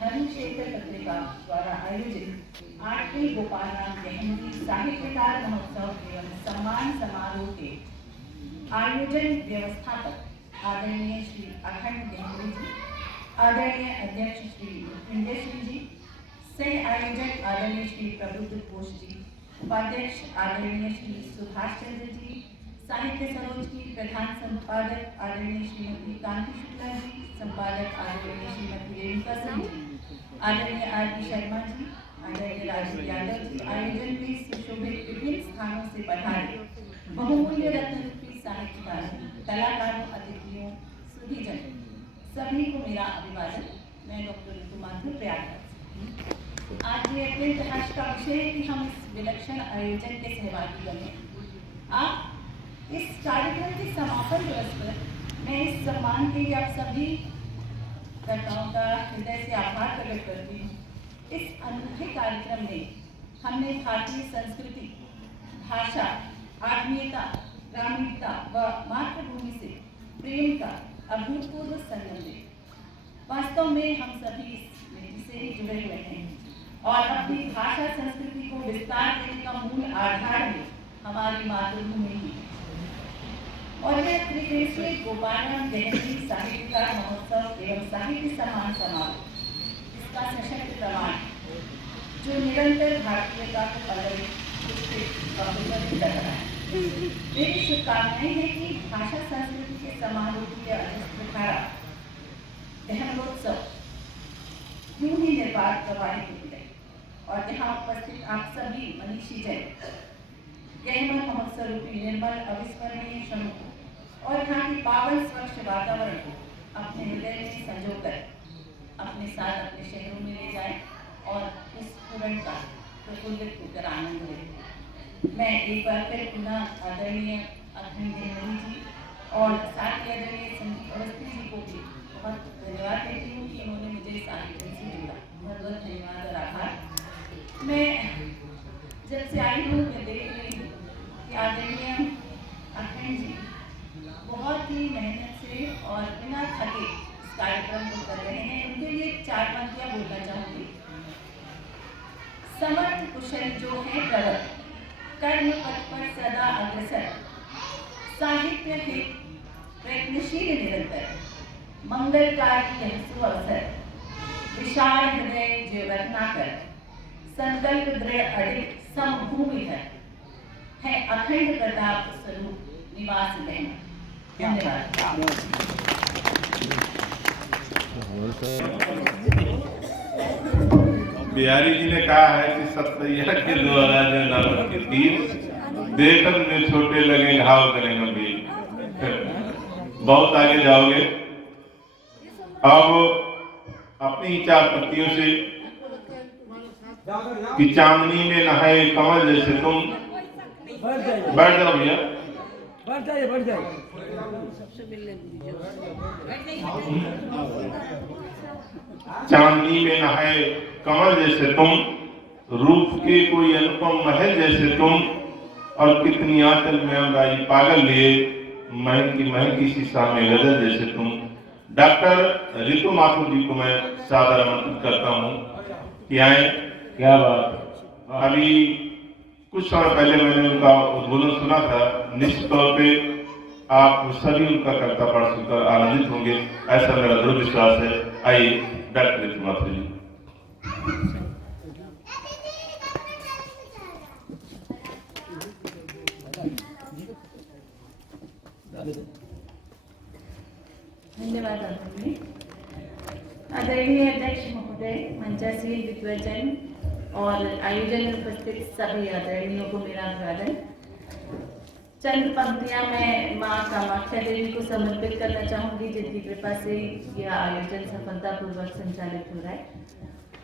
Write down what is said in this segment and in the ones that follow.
धर्म क्षेत्र पत्रिका द्वारा आयोजित 8वें गोपाल राम गहमरी साहित्यकार महोत्सव एवं सम्मान समारोह के आयोजन व्यवस्थापक आदरणीय श्री अखंड गहमरी जी, आदरणीय अध्यक्ष श्री मृत्युंजय सिंह जी, सह आयोजक आदरणीय श्री प्रबुद्ध घोष जी, उपाध्यक्ष आदरणीय श्री सुभाष चंद्र जी, साहित्य सरोज की प्रधान संपादक आदरणीय श्रीमती कांति शुक्ला जी, संपादक आदरणीय श्रीमती रेणुका सिंह जी, आदरणीय आर.पी. शर्मा जी, आदरणीय राजीव यादव जी, आयोजन में सुशोभित विभिन्न स्थानों से पधारे बहुमूल्य रत्न रूपी साहित्यकारों, कलाकारों, अतिथियों, सुधीजन सभी को मेरा अभिवादन। मैं डॉक्टर ऋतु माथुर प्रयागराज। आज ये अत्यंत हर्ष का विषय है कि हम इस विलक्षण आयोजन के सहभागी बने। आप इस कार्यक्रम के समापन दिवस पर मैं इस सम्मान के लिए आप सभी कर्ताओं का हृदय से आभार प्रकट करती हूँ। इस अनूठे कार्यक्रम में हमने भारतीय संस्कृति, भाषा, आत्मीयता, ग्रामीणता व मातृभूमि से प्रेम का अभूतपूर्व संगम देखा। वास्तव में हम सभी इस मिट्टी से ही जुड़े हुए हैं और अपनी भाषा संस्कृति को विस्तार देने का मूल आधार भी हमारी मातृभूमि ही है। और यह त्रिदेशीय गोपाल राम गहमरी साहित्यकार महोत्सव एवं साहित्य सम्मान समारोह इसका सशक्त प्रमाण जो निरंतर भारतीयता को पदवित कर रहा है। मेरी शुभकामनाएं हैं कि भाषा संस्कृति के समारोह के अनुष्ठान गहमरोत्सव यूं ही निर्बाध प्रवाहित होती रहे और यहाँ उपस्थित आप सभी मनीषी जन गहमर महोत्सव रूपी निर्मल अविस्मरणीय क्षणों को और यहाँ की पावन स्वच्छ वातावरण को अपने हृदय में संजोकर अपने साथ अपने शहरों में ले जाएं और इस पूर्ण का प्रफुल्लित होकर आनंद लें। मैं एक बार फिर पुनः आदरणीय अखंड गहमरी जी और साथ ही आदरणीय संदीप अवस्थी जी को भी बहुत धन्यवाद देती हूँ कि उन्होंने मुझे इस आयोजन से जोड़ा। बहुत बहुत धन्यवाद और आभार। मैं जब से आई हूँ मैं देख रही हूँ कि आदरणीय अखंड जी बहुत ही मेहनत से और बिना थके इस कार्यक्रम को कर रहे हैं। उनके लिए 4 पंक्तियां बोलना चाहूंगी। समर्थ कुशल जो है प्रवर, कर्म पथ पर सदा अग्रसर, साहित्य है प्रयत्नशील निरंतर, मंगलकारी यह सुअवसर, विशाल हृदय जो रत्नाकर, संकल्प दृढ़ अडिग समभूमिधर, है अखंड प्रताप स्वरूप निवास में। बिहारी जी ने कहा है कि सतैया के द्वारा जो नाम की तीर देखकर में छोटे लगे घाव करें गंभीर। बहुत आगे जाओगे। अब अपनी 4 पत्तियों से कि चांदनी में नहाए कमल जैसे तुम बढ़ जाओ भैया, बढ़ जाइए। चांदनी में नहाए कमल जैसे तुम, रूप के कोई अनुपम महल जैसे तुम, और कितनी आंचल में अंगाई पागल लिए, महंगी शीशा में गजल जैसे तुम। डॉक्टर ऋतु माथुर जी को मैं सादर आमंत्रित करता हूँ कि आए। क्या बात। अभी कुछ समय पहले मैंने उनका उद्बोधन सुना था। निश्चित तौर पे आप सभी उनका कर्ता पढ़ सुनकर आनंदित होंगे, ऐसा मेरा दृढ़ विश्वास है। आइए डॉक्टर ऋतु माथुर जी। धन्यवाद आदरणीय अध्यक्ष महोदय, मंचासीन विद्वजन और आयोजन में उपस्थित सभी आदरणीयों को मेरा अभिवादन। चंद पंक्तियां मैं माँ कामाख्या देवी को समर्पित करना चाहूंगी, जिनकी कृपा से यह आयोजन सफलतापूर्वक संचालित हो रहा है।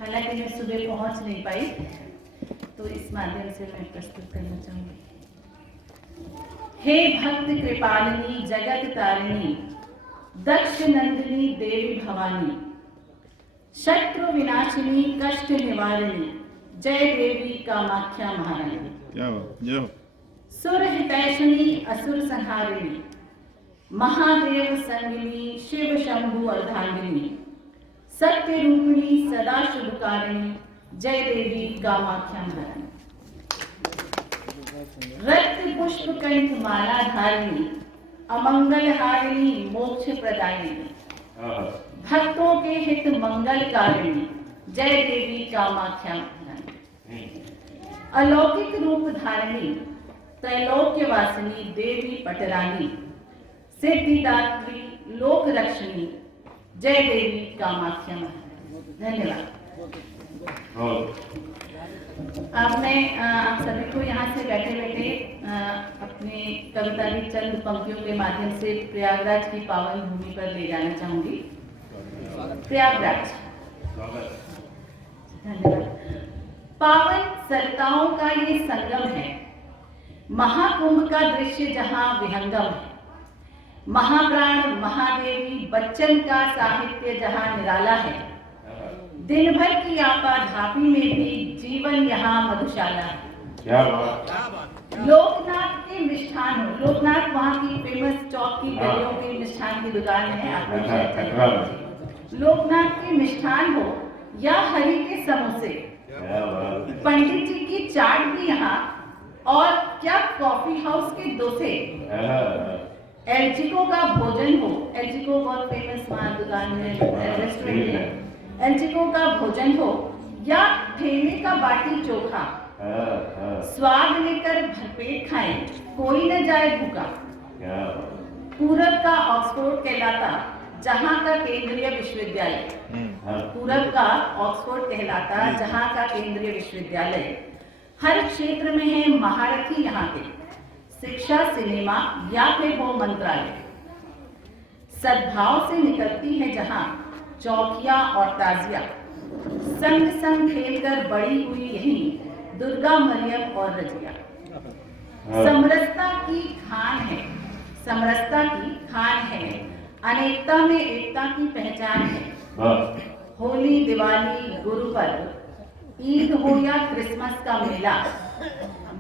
हालांकि मैं सुबह पहुंच नहीं पाई, तो इस माध्यम से मैं प्रस्तुत करना चाहूंगी। हे भक्त कृपालिनी जगत तारिणी, दक्ष नंदिनी देवी भवानी, शत्रु विनाशिनी कष्ट निवारिणी, जय देवी कामाख्या महारानी। सुर हितैषिणी असुर संहारिणी, महादेव संगिनी शिव शंभु अर्धांगिनी, सत्य रूपिणी सदा शुभकारिणी जय देवी कामाख्या धरणी। रक्त पुष्प कंठ माला धारिणी अमंगल हारिणी मोक्ष प्रदायिनी भक्तों के हित मंगल कारिणी जय देवी कामाख्या धरणी। अलौकिक रूप धारिणी त्रैलोक्य वासिनी देवी पटरानी सिद्धिदात्री लोक रक्षणी जय देवी कामाख्या धरणी। धन्यवाद। आपने आप सभी को यहाँ से बैठे बैठे अपनी कविता की चंद पंक्तियों के माध्यम से प्रयागराज की पावन भूमि पर ले जाना चाहूंगी। प्रयागराज। धन्यवाद। पावन सरिताओं का ये संगम है, महाकुंभ का दृश्य जहाँ विहंगम है, महाप्राण महादेवी बच्चन का साहित्य जहाँ निराला है, दिन भर की आपाधापी में भी जीवन यहाँ मधुशाला है। क्या बात। लोकनाथ के मिष्ठान हो, लोकनाथ वहाँ की फेमस चौक की गलियों के मिष्ठान की दुकान है, आपको लोकनाथ के मिष्ठान हो या हरि के समोसे, पंडित जी की चाट भी यहाँ, और क्या कॉफी हाउस के डोसे, एलचिको का भोजन हो, एलचिको बहुत फेमस वहाँ दुकान है, रेस्टोरेंट है, एलचिको का भोजन हो या ठेले का बाटी चोखा, स्वाद लेकर भरपेट खाएं, कोई न जाए भूखा। पूरब का ऑक्सफोर्ड कहलाता जहाँ का केंद्रीय विश्वविद्यालय, पूरब का ऑक्सफोर्ड कहलाता जहाँ का केंद्रीय विश्वविद्यालय, हर क्षेत्र में है महारथी यहाँ के, शिक्षा सिनेमा या फिर वो मंत्रालय, सद्भाव से निकलती है जहाँ चौकिया और ताजिया, संग संग खेलकर बड़ी हुई यही दुर्गा मरियम और रजिया। समरसता की खान है, समरसता की खान है, अनेकता में एकता की पहचान है। होली दिवाली गुरु पर्व, ईद हो या क्रिसमस का मेला,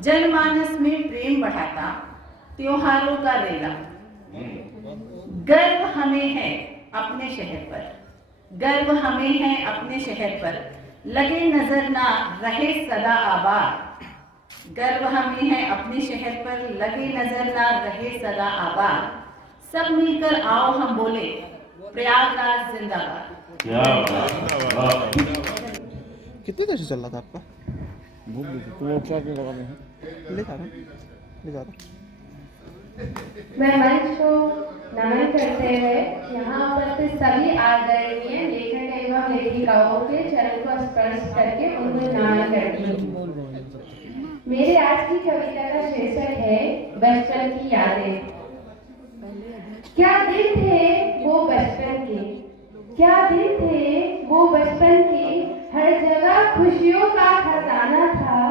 जनमानस में प्रेम बढ़ाता त्योहारों का रेला। गर्व हमें है अपने शहर पर, गर्व हमें है अपने शहर पर, लगे नजर ना रहे सदा आबाद। गर्व हमें है अपने शहर पर, लगे नजर ना रहे सदा आबाद। सब मिलकर आओ हम बोले प्रयागराज जिंदाबाद। कितने देर से चल रहा था आपका? भूख लगी थी, तुम्हें क्या लगा में ले जा रहा मैं मंच को नमन करते हुए यहाँ उपस्थित सभी आदरणीय लेखक एवं लेखिकाओं के चरण को स्पर्श करके उन्हें नमन करती हूँ। मेरे आज की कविता का शीर्षक है बचपन की यादें। क्या दिन थे वो बचपन के, क्या दिन थे वो बचपन के, हर जगह खुशियों का खजाना था।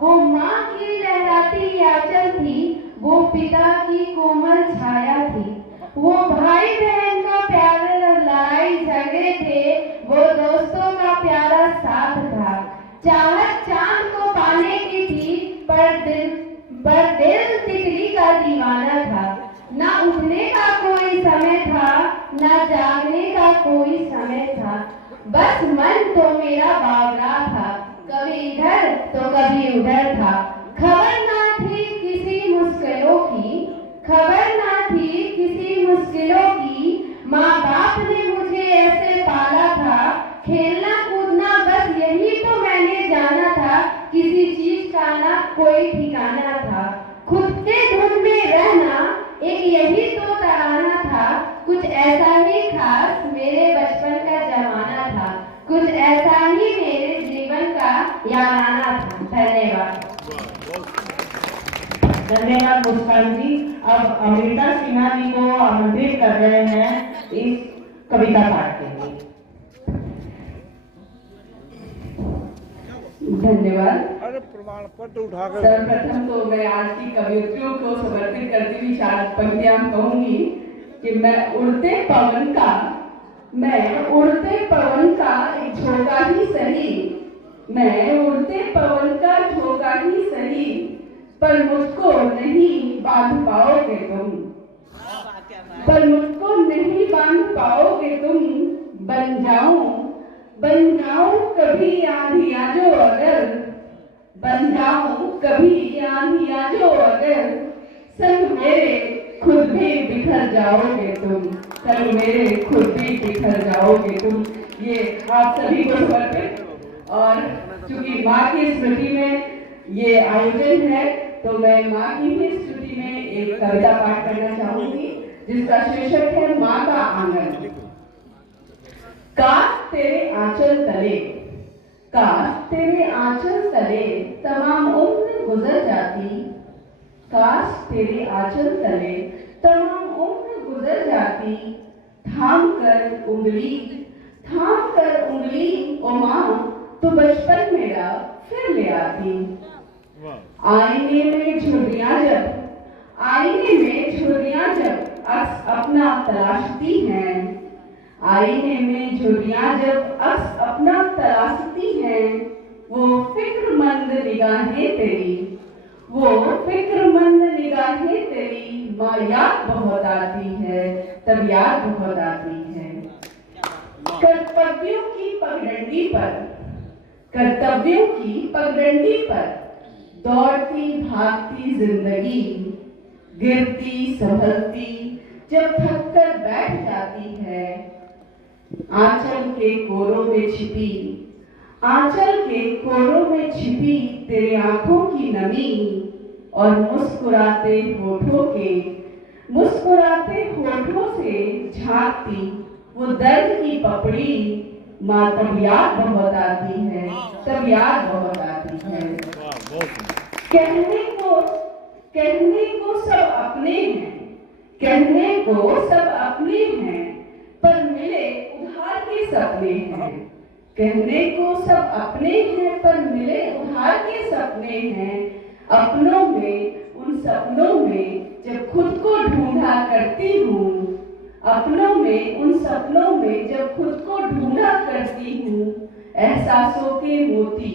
वो माँ की लहराती आंचल थी, वो पिता की कोमल छाया थी, वो भाई बहन का प्यार लड़ाई झगड़े थे, वो दोस्तों का प्यारा साथ था। चाहत चांद को पाने की थी, पर दिल तितली का दीवाना था। ना उठने का कोई समय था, ना जागने का कोई समय था, बस मन तो मेरा बावरा था, कभी इधर तो कभी उधर था। खबर ना थी किसी मुश्किलों की, खबर ना थी किसी मुश्किलों की, माँ बाप ने मुझे ऐसे पाला था। खेलना कूदना बस यही तो मैंने जाना था, किसी चीज का ना कोई ठिकाना था। खुद के धुन में रहना एक यही तो तराना था, कुछ ऐसा ही खास मेरे बचपन का जमाना था, कुछ ऐसा ही मेरे जीवन का याराना था। धन्यवाद। धन्यवाद मुस्कान जी। अब अमृता सिन्हा जी को आमंत्रित कर रहे हैं इस कविता पाठ के लिए। धन्यवाद। अरे प्रमाण पत्र उठाकर सर्वप्रथम तो मैं आज की कवियों को समर्पित करती हुई चार पंक्तियां कहूंगी कि मैं उड़ते पवन का एक झोंका ही सही, मैं उड़ते पवन का झोंका ही सही, पर मुझको नहीं बांध पाओगे तुम, पर मुझको नहीं बांध पाओगे तुम। बन जाऊं बन जाऊं कभी आंधी आ जो अगर, बन जाऊं कभी आंधी आ जो अगर, संग मेरे खुद भी बिखर जाओगे तुम, संग मेरे खुद भी बिखर जाओगे तुम। ये आप सभी को समर्पित। और चूंकि माँ की स्मृति में ये आयोजन है, तो मैं माँ की भी स्मृति में एक कविता पाठ करना चाहूंगी, जिसका शीर्षक है माँ का आंगन। काश तेरे आंचल तले, काश तेरे आंचल तले तमाम उम्र गुजर जाती, काश तेरे आंचल तले तमाम उम्र गुजर जाती, थाम कर उंगली, थाम कर उंगली ओ माँ, तो बचपन मेरा फिर ले आती। आईने में झुर्रियां जब, आईने में झुर्रियां जब अक्स अपना तलाशती हैं, आईने में झुर्रियां जब अक्स अपना तलाशती हैं, वो फिक्रमंद निगाहें तेरी, वो फिक्रमंद निगाहें तेरी, माँ याद बहुत आती है, तब याद बहुत आती है। कर्तव्यों की पगडंडी पर, कर्तव्यों की पगडंडी पर दौड़ती भागती जिंदगी, गिरती संभलती जब थक कर बैठ जाती है, आंचल के कोरों में छिपी, आंचल के कोरों में छिपी तेरी आंखों की नमी, और मुस्कुराते होठों के, मुस्कुराते होठों से झांकती वो दर्द की पपड़ी, माँ तब याद बहुत आती है, तब याद बहुत आती है। कहने को सब अपने हैं, कहने को सब अपने हैं, पर मिले उधार के सपने हैं। कहने को सब अपने हैं, पर मिले उधार के सपने हैं। अपनों में उन सपनों में जब खुद को ढूंढा करती हूँ, अपनों में उन सपनों में जब खुद को ढूंढा करती हूँ, एहसासों के मोती,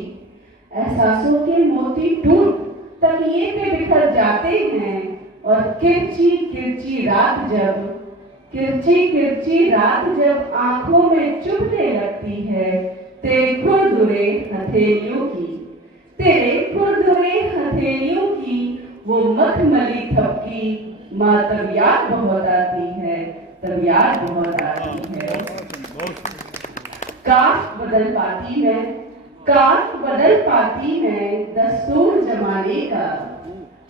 एहसासों के मोती टूट तकिए पे बिखर जाते हैं, और किरची किरची रात जब, किरची किरची रात जब आंखों में चुभने लगती है, तेरे खुरदुरे हथेलियों की, तेरे खुरदुरे हथेलियों की वो मखमली थपकी, माँ तब याद बहुत आती है, तब याद बहुत आती है। काश बदल पाती मैं, काश बदल पाती मैं दस्तूर जमाने का,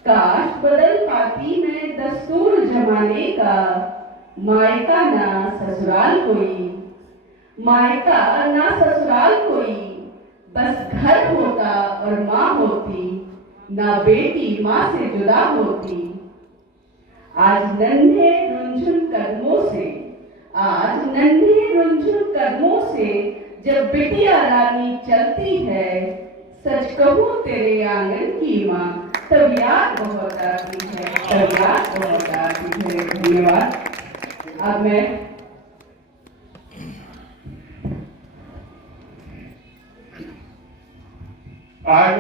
काश बदल पाती मैं दस्तूर जमाने का। मायका ना ससुराल कोई, मायका ना ससुराल कोई, बस घर होता और माँ होती, ना बेटी माँ से जुदा होती। आज नन्हे रुंझुन कदमों से, आज नन्हे रुंझुन कदमों से जब बिटिया रानी चलती है, सच कहूँ तेरे आंगन की माँ तब याद बहुत आती है, तब याद बहुत आती है। धन्यवाद। अब मैं आज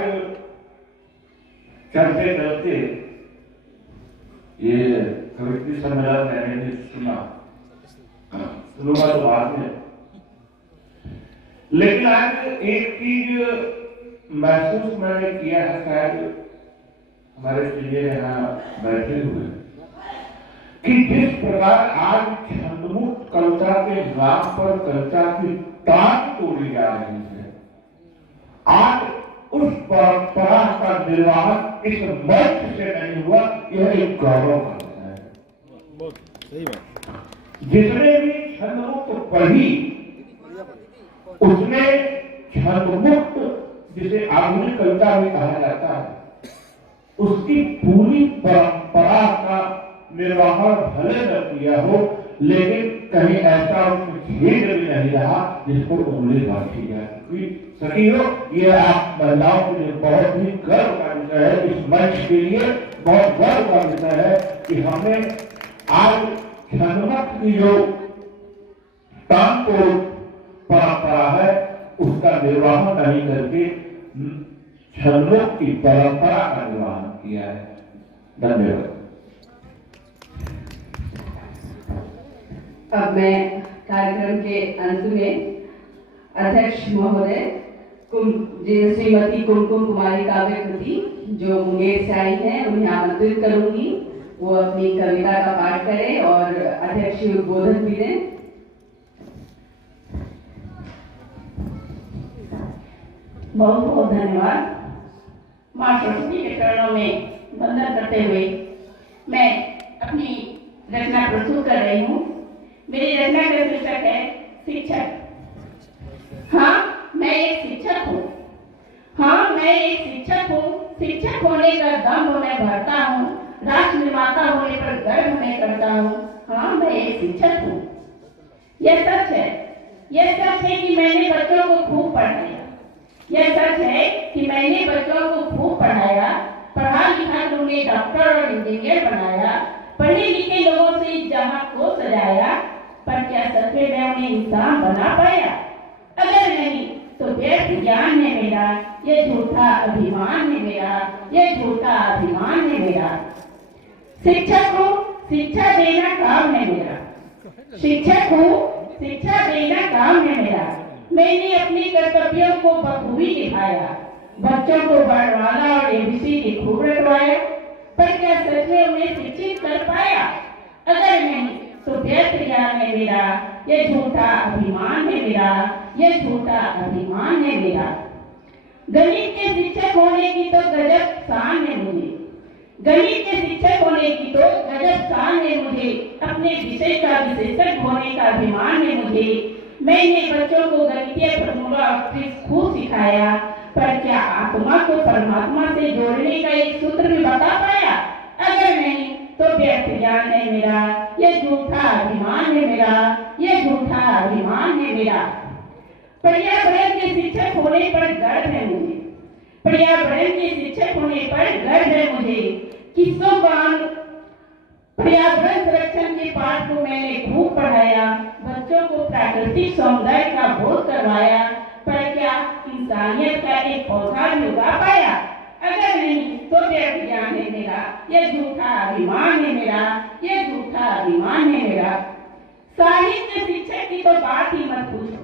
चलते चलते ये कवित्री सम्मेलन मैंने सुना, सुनूंगा तो बाद में, लेकिन आज एक चीज महसूस मैंने किया है, शायद हमारे सीनियर यहाँ बैठे हुए, कि जिस प्रकार आज छंदमुक्त कविता के नाम पर कविता की टांग तोड़ी जा रही है, आज उस परंपरा का निर्वाहन इस मंच से नहीं हुआ, यह एक गौरव का विषय है। बहुत सही बात। जिसने भी छंदमुक्त पढ़ी, उसने छंदमुक्त, जिसे आधुनिक कविता भी कहा जाता है, उसकी पूरी परंपरा का निर्वाहन भले न किया हो, लेकिन कहीं ऐसा छेद भी नहीं रहा जिसको उंगली बांटी जाए। सखियों, ये आप महिलाओं के लिए बहुत ही गर्व का विषय है, इस मंच के लिए बहुत गर्व का विषय है कि हमने आज छंदमुक्त की जो तांतोड़ परंपरा है उसका निर्वाहन नहीं करके छंदमुक्त की परंपरा का निर्वाहन किया है। धन्यवाद। अब मैं कार्यक्रम के अंत में अध्यक्ष महोदय श्रीमती कुमकुम कुमारी काव्यकृति जो मुंगेर से आई है, उन्हें आमंत्रित करूंगी। वो अपनी कविता का पाठ करें और अध्यक्ष उद्बोधन भी दें। बहुत बहुत धन्यवाद। माँ सरस्वती के चरणों में वंदन करते हुए मैं अपनी रचना प्रस्तुत कर रही हूँ। मेरी रचना का शीर्षक है शिक्षक। हाँ, मैं एक शिक्षक हूँ। हाँ, मैं एक शिक्षक हूँ। शिक्षक होने का दम्भ मैं भरता हूँ। राष्ट्र निर्माता होने पर गर्व मैं करता हूँ। हाँ, मैं एक शिक्षक हूँ। यह सच है। यह सच है कि मैंने बच्चों को खूब पढ़ाया। यह सच है कि मैंने बच्चों को खूब पढ़ाया, पढ़ा लिखा कर उन्हें डॉक्टर और इंजीनियर बनाया, पढ़े लिखे लोगों से जहां को सजाया। पर क्या सच में मैं उन्हें इंसान बना पाया? अगर नहीं तो व्यर्थ ज्ञान है मेरा, ये झूठा अभिमान है मेरा, ये झूठा अभिमान है मेरा। शिक्षक को शिक्षा देना काम है मेरा। शिक्षक को शिक्षा देना काम है मेरा। मैंने अपने कर्तव्यों को बखूबी निभाया, बच्चों को वर्णमाला और एबीसीडी खूब रटवाया। पर क्या सच में उन्हें शिक्षित कर पाया? अगर नहीं तो व्यर्थ ज्ञान है मेरा, ये झूठा अभिमान है मेरा, ये झूठा अभिमान है मेरा। गणित के शिक्षक होने की तो गजब शान है मुझे। गणित के शिक्षक होने की तो गजब शान है मुझे। अपने विषय का विशेषज्ञ होने का अभिमान है मुझे। मैंने बच्चों को गणितीय फॉर्मूला और ट्रिक्स खूब सिखाया। पर क्या आत्मा को परमात्मा से जोड़ने का एक सूत्र भी बता पाया? अगर नहीं तो व्यर्थ ज्ञान है मेरा, ये झूठा अभिमान है मेरा, ये झूठा अभिमान है मेरा। पर्यावरण के शिक्षक होने पर गर्व है मुझे। पर्यावरण के शिक्षक होने पर गर्व है मुझे। किस्सों पर्यावरण संरक्षण के पाठ को मैंने खूब पढ़ाया, बच्चों को प्राकृतिक सौंदर्य का बोध करवाया। पर क्या इंसानियत का एक पौधा भी उगा पाया? अगर नहीं तो व्यर्थ ज्ञान है मेरा, ये झूठा अभिमान है मेरा, ये झूठा अभिमान है मेरा। साहित्य शिक्षक की तो बात ही मत पूछो।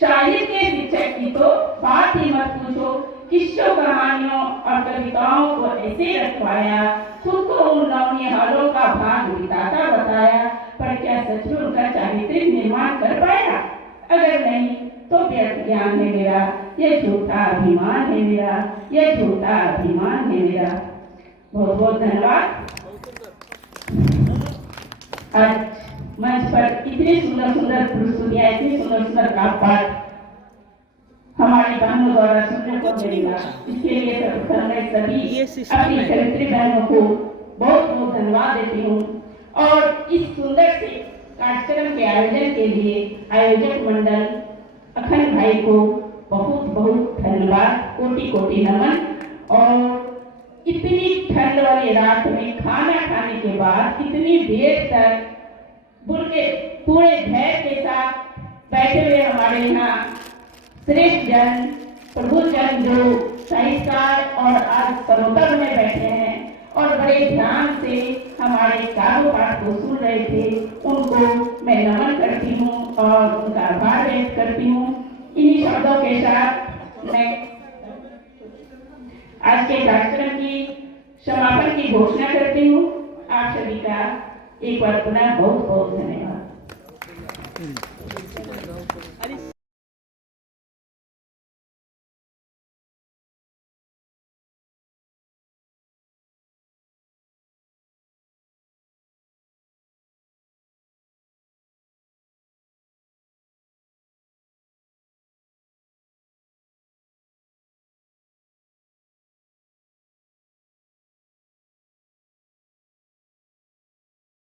साहित्य शिक्षक की तो बात ही मत पूछो। किस्सों कहानियों और कविताओं को ऐसे रखवाया, खुद को उन नौनिहालों का भाग बिताता बताया। पर क्या सच में उनका चारित्रिक निर्माण कर पाया? अगर नहीं तो व्यर्थ ज्ञान है मेरा, ये झूठा अभिमान है मेरा, ये झूठा अभिमान है मेरा। बहुत बहुत धन्यवाद। आज मंच पर इतनी सुंदर सुंदर प्रस्तुतियां, इतनी सुंदर सुंदर काव्य पाठ हमारी बहनों द्वारा सुनने को मिलेगा। इसके लिए सर्वप्रथम मैं सभी अपनी चरित्री बहनों को बहुत बहुत धन्यवाद देती हूँ। और इस सुंदर से कार्यक्रम के आयोजन के लिए आयोजक मंडल अखंड भाई को बहुत बहुत धन्यवाद, कोटि कोटि नमन। और इतनी ठंड वाली रात में खाना खाने के बाद इतनी देर तक पूरे धैर्य के साथ बैठे हुए हमारे यहाँ श्रेष्ठ जन, प्रभु जन जो साहित्यकार और आज सरोवर में बैठे हैं और बड़े ध्यान से हमारे काव्य पाठ को सुन रहे थे, उनको मैं नमन करती हूँ और उनका आभार व्यक्त करती हूँ। इन्हीं शब्दों के साथ मैं आज के कार्यक्रम की समापन की घोषणा करती हूँ। आप सभी का एक बार पुनः बहुत बहुत धन्यवाद।